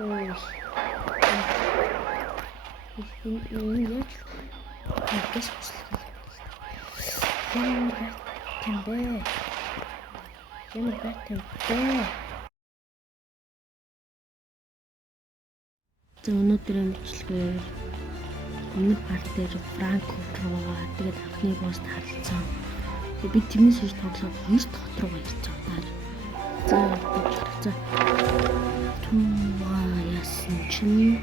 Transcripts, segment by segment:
Ой. Яа. Тэгээс хүслэх. Ямар байтанбэ. За өнөөдрийн бичлэгээр өмнөх парт дээр Франкфурт руу тэгээд анхны пост харилцсан. Тэгээд би тэрнээс хойш тоглоод 2 дахь хот руу явж байгаа. За харилцаа. Тумаа яасан чинь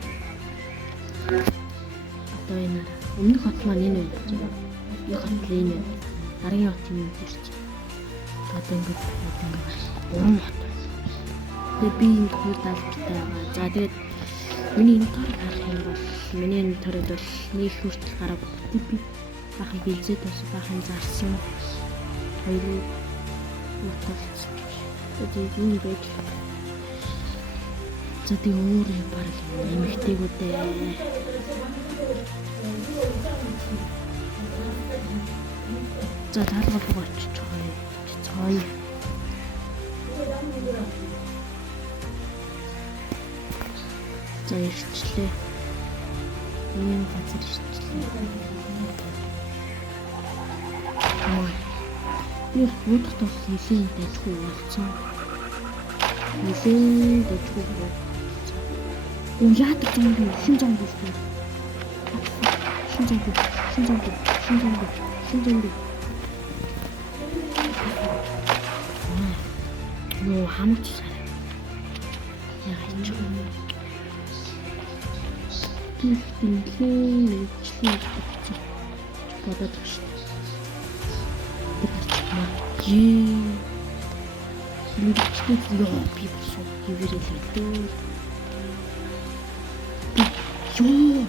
одоо энэ өмнөх хот маань энэ байж байгаа. Энэ хот л энэ. Дараагийн хот юм дэрч. Одоо ингээд 3 хот. Тэгээд би энэ хоёр даалгавартай байгаа. За тэгээд миний энэ тор харах юм бол миний энэ тород бол нэг хүртэл гараа бүгд би бахан бэлзээд бас бахан зарсан. Хоёрын утгалцсан. Тэгээд энэ байж. За тийм өөр юм баг эмэгтэйгүүдээ. За даалгавар очиж байгаа. Цой. За ирчлээ. Ийм газар ирчлээ. Би будах тул нэлийн дэжгүй болсон. Нэлийн дэжгүй болсон. Яадаг зомби, шин зомби шүү. Шин зомби. Нөө хамаач сарай. Яагаад ч юм. Тэглээ бодоод байна шүү. Мөрчтэй ёо би босоо хэвэрэлээ дөө. Ёо.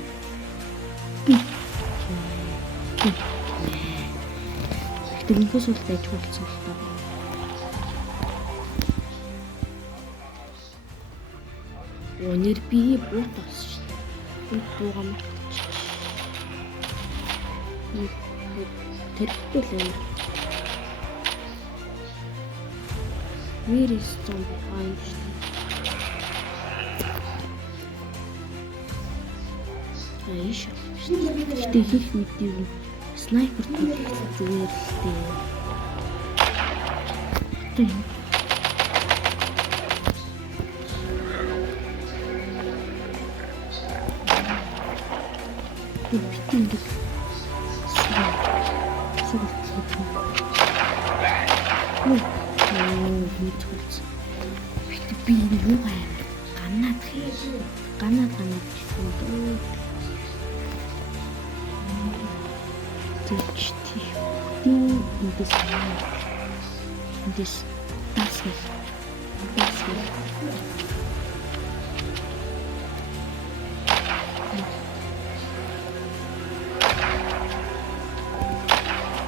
Тэгэнхээс бол байж болсон л таа. Өнөр би буут болсон шүү. Буугаа мартчих. Тэрхтэл юм. Where is zombie Einstein? Аиш. Гэтэ хийх мэдээ юм. Снайпер төлөх зүгээр л дээ. Битэндэг. Би юу гайв? Ганаад гэсэн. Тэгчтэй. Эндээс тасгал.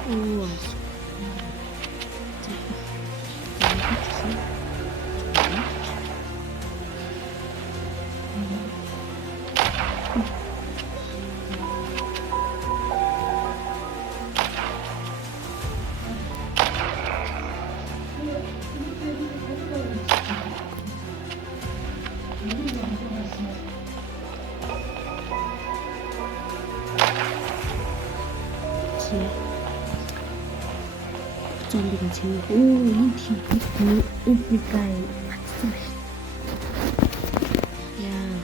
Оо. Зомбиг чинь энэ тийм гай батсан байна. Яа.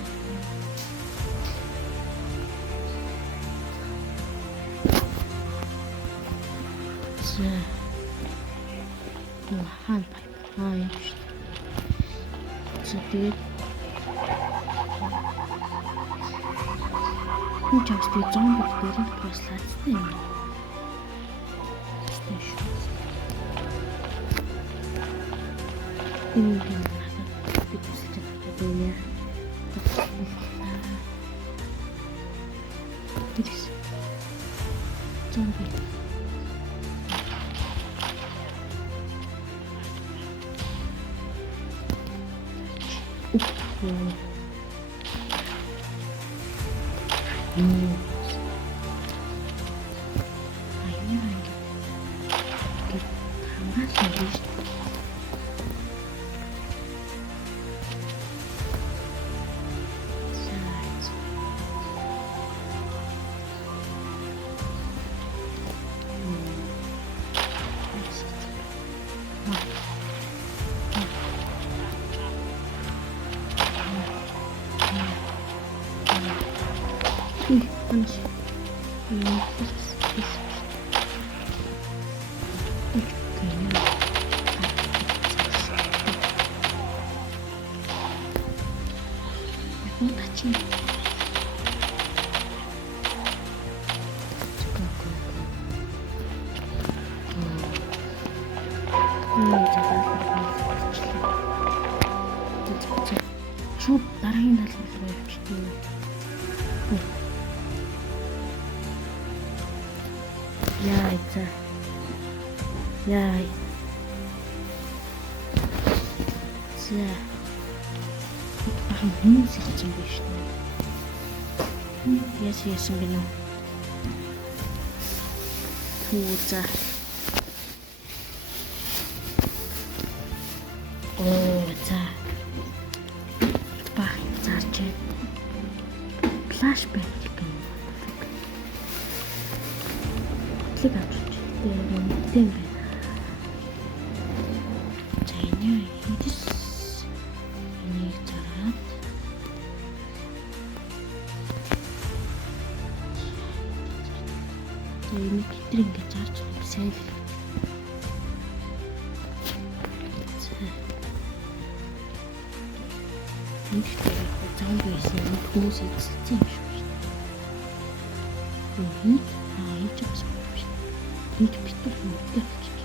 Хаан юм шүү. Тэгээд хүн ч бас зомбиг дөрөв туслаацтай юм. Энэ юм надад би тусч байгаа юм яа. Тэрс. Зомби. Ханш. Шууд дараагийн талбар руу явчихсан юм. Яа. За. Бахан хүмүүс ирж байгаа юм биш үү? Яасан гэнэ. За. За. Бахан зарж байна. Флашбэк гэх юм. Клик авч тийм байна. За энийг зараад энийг хитэр ингэж зарж сайн л. Энд зомби хийсэн хүмүүс эзэлсэн юм шиг байна. Энд ч бас байна. Энд битүүр мөдөө болчих.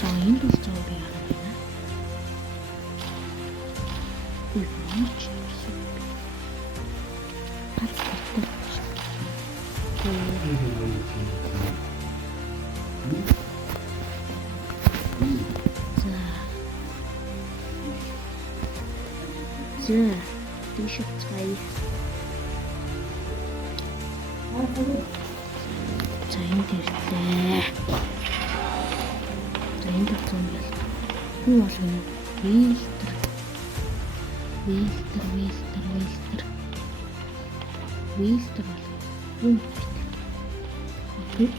За энд бол зомби яах вэ? Үгүй За, тийш цай. За энэ дэрлээ. За энэ дэрлээ юм яа. Юу болгоно? Вилтер. Вилтер болгоно. Юу бэ? Окей.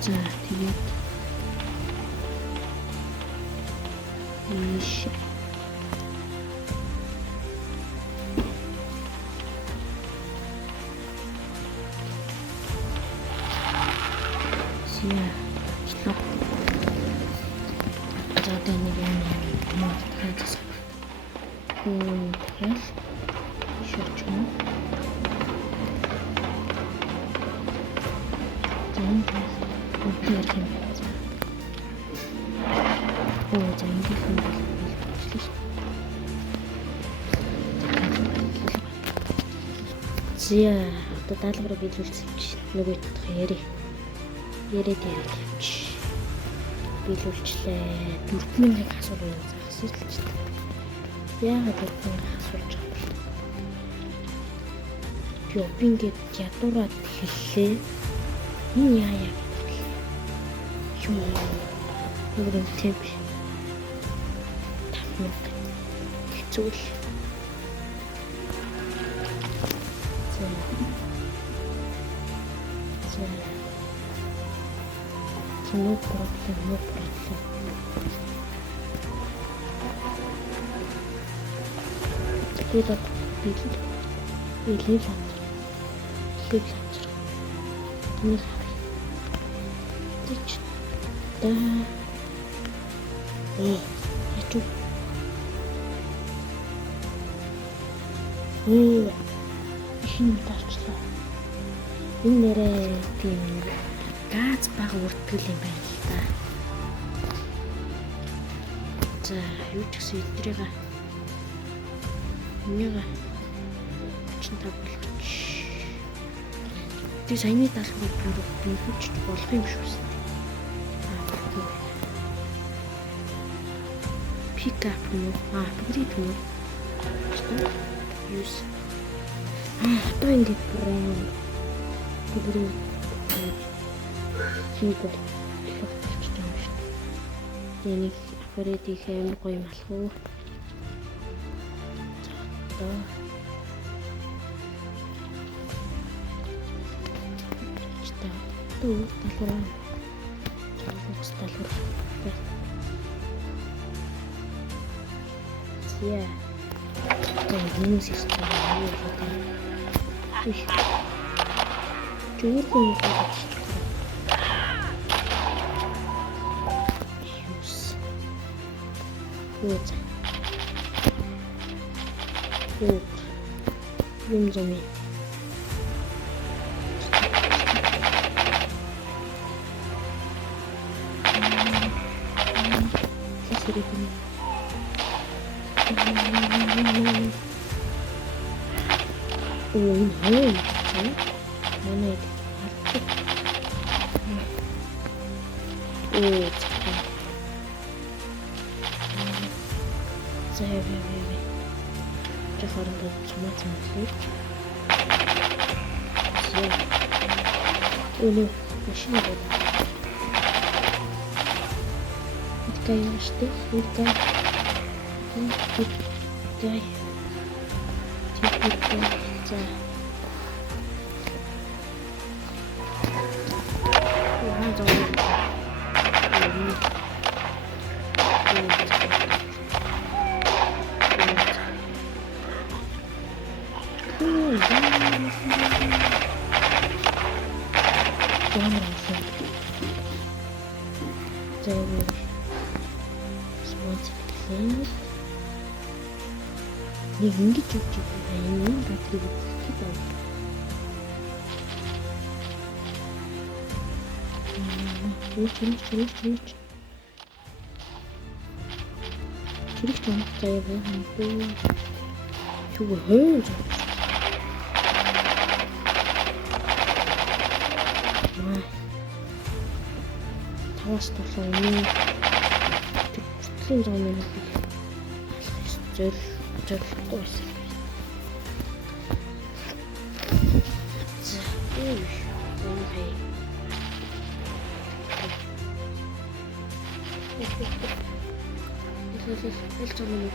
За, тэгээд иш. Стоп. За тэнийг мод хайдас. Хэл. Шочмо. Окей. За ингэж юм бол зя одоо даалгавраа биелүүлсэн юм чи нөгөө тодох яриад явчих. Биелүүлчлээ. 4000-ыг асуулгын засалж байна. Яагаад 4000 асуулж байгаа юм бэ? Би ингээд ядуураад хэллээ. Энэ яа юу нэг темп хэцүү л. No problem. Тэгээд билээ лээ. Тэний тийч да ячуу шинэ таарчлаа. Энэ нэрээ тийм газ баг үртгэл юм байна л да. За юу ч гэсэн эдрийг энийг чин тав болгоч. Тэг саяны даалгаврыг биелүүлж болох юм шүү дээ. Pick up юу? Бүгдийг түнэ. Use. Одоо ингэ брэнд. Бүгдийг хийгээд болчихж байгаа юм шүү дээ. Энийг аппарат их амар гоё юм алах уу? За одоо даалгавраа. Талбар. Яа. Минус история юу гэдэг. Чүрхэн гэж. Юус. Үгүй. Юм зами. Сэрэхэн. Ой, манай хардаг. Зэвэ. Жахаранд чамаа цамтлээ. Өлөө машин дээр. Итгэж яаштай. Итгэж. За. Яа зоо. Нэг ингэж өгч байгаа юм батрыг үзэх байна. Чирэг чамд заяа байна. Чүг хөөж. Таваас толгой юм. Тэтгэлийн зам юм. Зориглохгүй байсан. За, окей. Хэлж байгаа юм.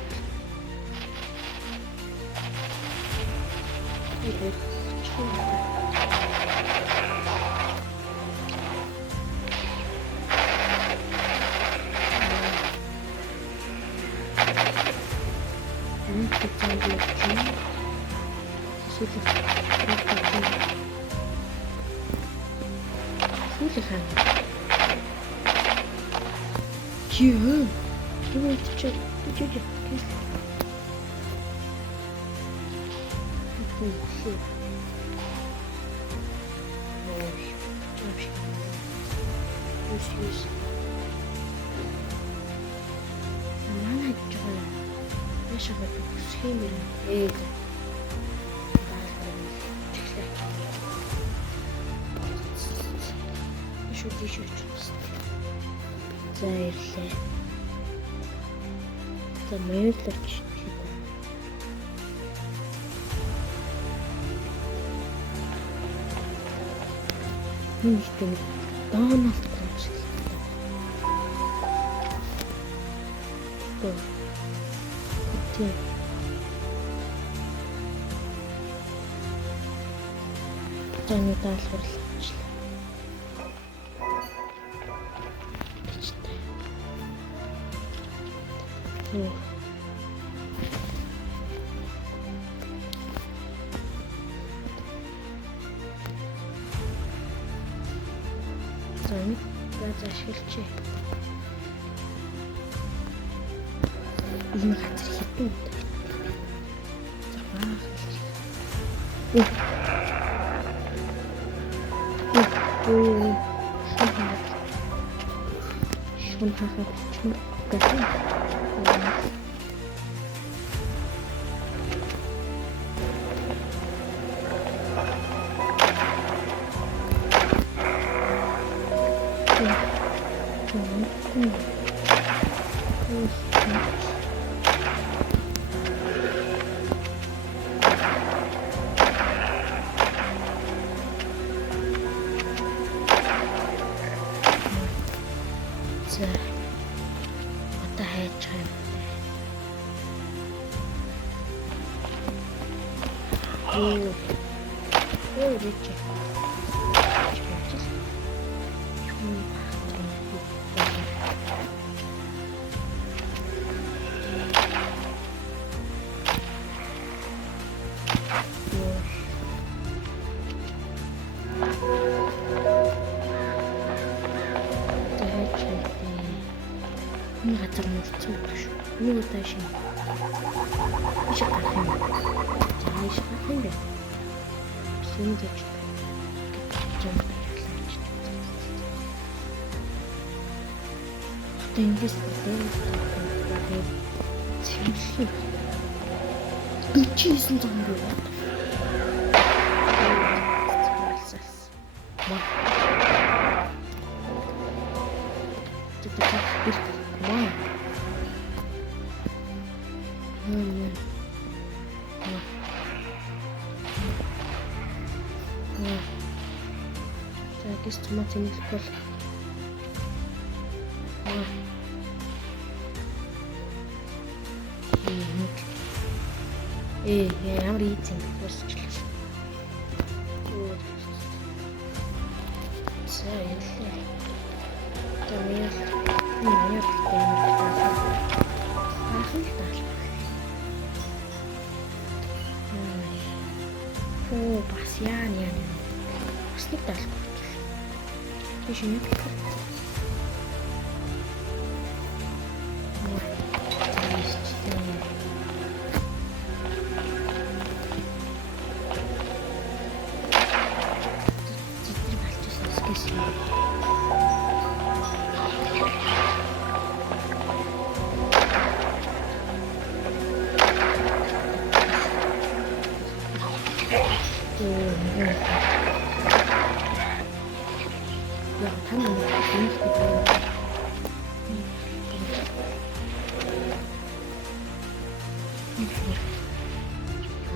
За ирлээ. За мэйлэрч хийдэг. Хинтэн Дональд Трамп шиг байна. Тэг. Таны даалгаварлаа. Ашиглачээ. Энэ газар хитэн. За баах. Шун хахад чим гэсэн. газар мөрцөн шүү. Нэг удаа шин. Иш гарах юм. За иш гарах юм бэ. Шингэж. Жон баярлаач. Одоо ингээс дээ. Цэвэрлээ. 4900 байна. Гэс томат нэхгүй бол ямар ийцэн босчлаа. За яллаа. Тэмээ яа бас яа. Бас нэг талбай. Биш юм.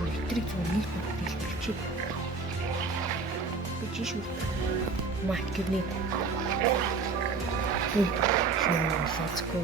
Электрик зүүнний бэлтгэлчиг. Бичиж шүү. Мат гэрний. Let's go.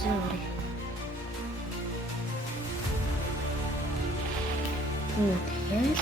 Sorry. Okay.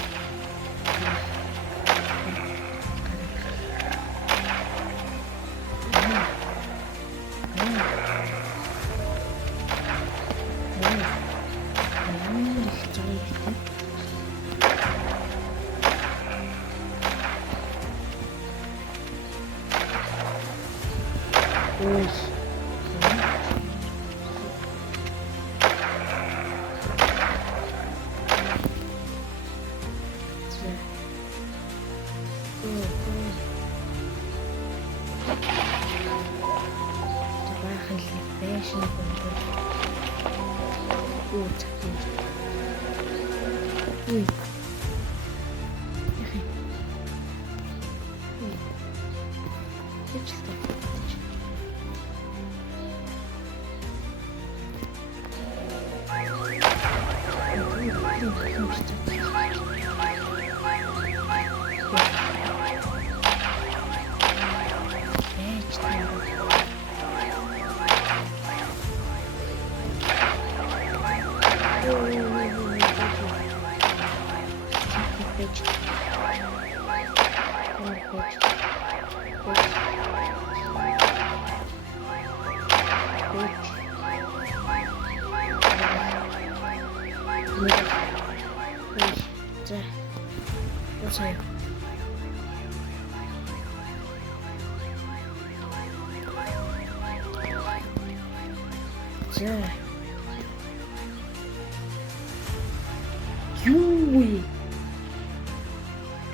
Юу.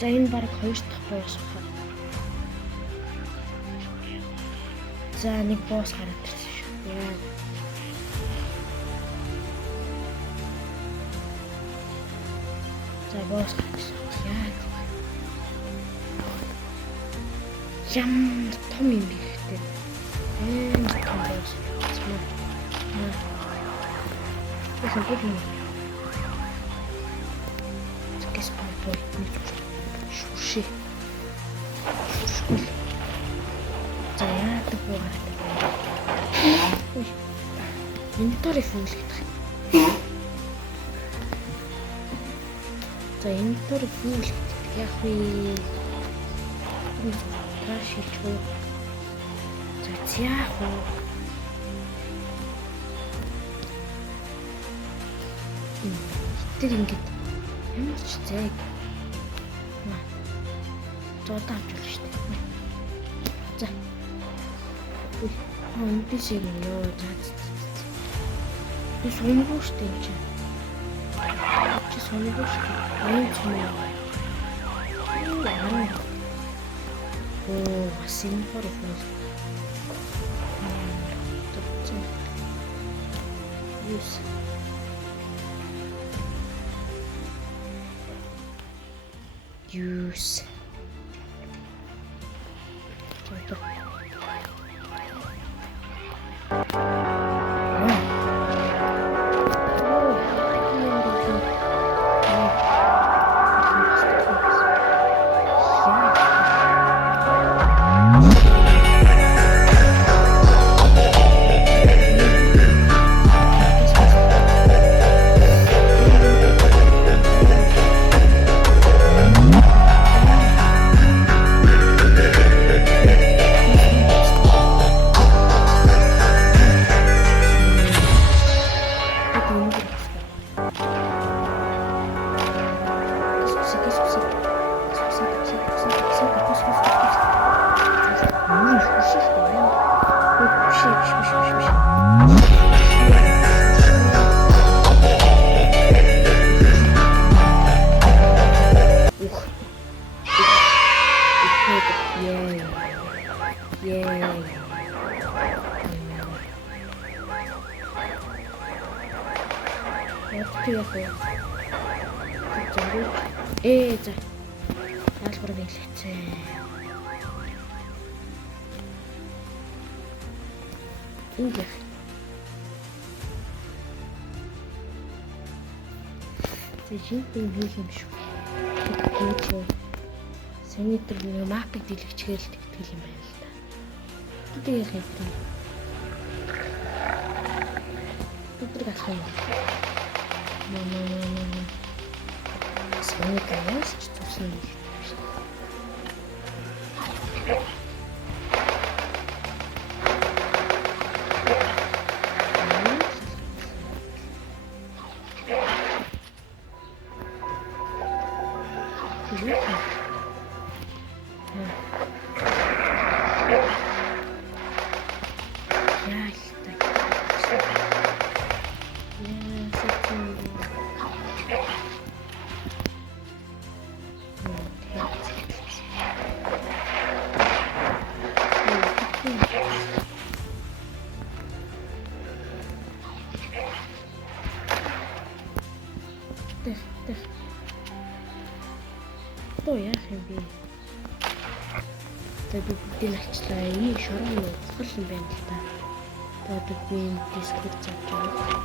За энэ баг 2 дахь боос хаа. За нэг боос гараад ирсэн шүү. Яа. За боос гарч. Ямар том юм бэ гэхдээ. Том боос. Тэсэн бүгд Тэс бай шүршээ. За яадаг буугаад. Инвентори фул гэдэг. За инвентори фул гэдэг. Яг үе шилжүү. За яах вэ? Тэр ингэж ямар ч зээг. Зодаа авч болно шүү дээ. За. Энд шиг ёо заац. Би сумгүй шүү дээ энэ чинь. Чи сумгүй шүү дээ. Аян цумаа. Оо, асин порфол. Юус. Юус. За. Даалгавар биелэгцээ. Ингээд. Жинхэнэ хийх юм шүү. Тэгвэл санитар мапыг дэлгэчихэл тэгтгэл юм байна л да. Тэдгээр хэвтэн. Тэдгээр гах юм. Санитар яаш ч тусан юм шүү. То яах юм бэ? Тэгээд бүгдийг арчлаа. Энийг шорон уухал юм байна л та. Тэгээд би дискорд завж байгаа.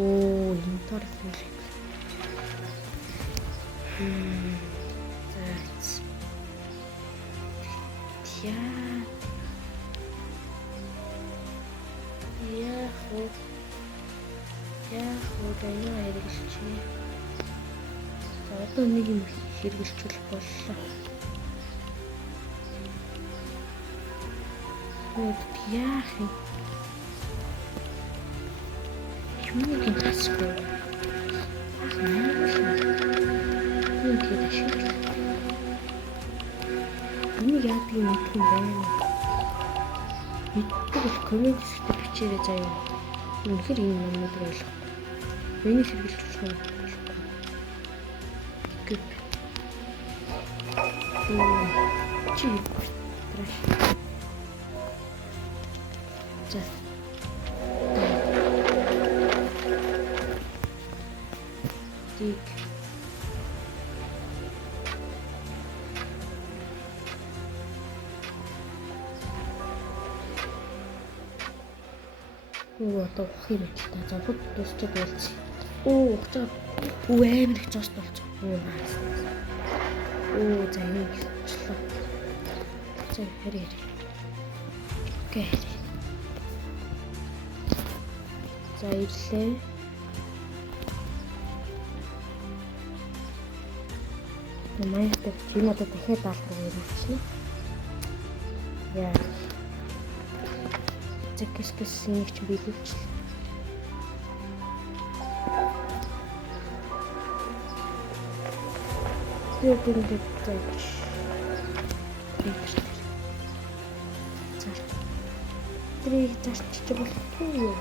Оо, инвентор фул. Заац. Яах вэ? Гэнэ хэрэглэчихье. Одоо нэг юм хэрэглэжүүлэх боллоо. Яах юм? Юуг нь тасгүй. Юуг нь ашиглах. Энийг яадаг юм мэдэх юм байна. Мэддэг бол коммент хэсэгт бичээрэй заяа. Үнэхээр энэ номыг ойлгох. Энийг хэрэглэжүүлэх юм. Чи траш. За. Тийг Оо одоо ухах юм л та. За бүгд дуусчаад уулзъя. Оо ухаж байгаа. Оо амар их зоос болж байгаа. Оо за юм болчихлоо. За хари. Окей. За ирлээ. Намайг тийм одоо дахиад даалгавар хийчихнэ. Яа. Зэкэс нэг ч биелүүлчихлээ. Тэгээд тааж. За. Тэрийг зарчиж болохгүй юу?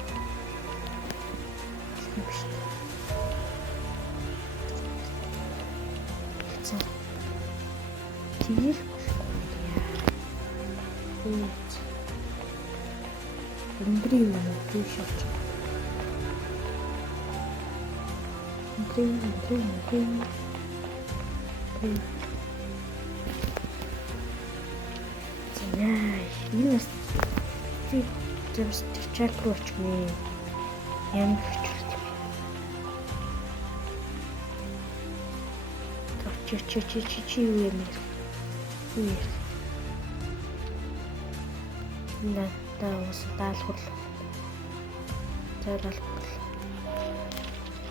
Биш. За. Тэгээд Өндрийн юм тийш авч. Өндрийн. Яа, энэ зөвс чакрууч мэ. Ямар хэвчээ. Чи юу юм бэ? Үе. Та ус даалгавар. Зайлалбал.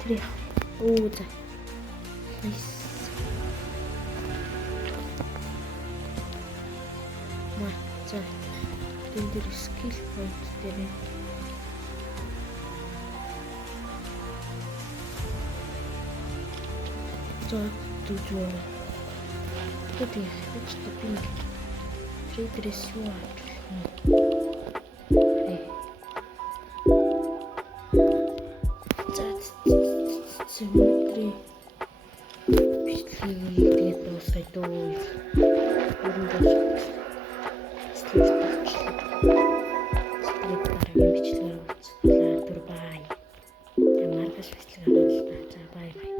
Тэр оо за. Nice. За. Энд дээр skill point дээр за дүүжөө. Тэтгэх хэвчээ трейдерс юу аа. Симметри бичлэгийг тэгээд дуусгая дөө. Өрөндөө бичлэгээр үзлээ дурбай. Маргаш бичлэгээр үзлээ. За бай бай.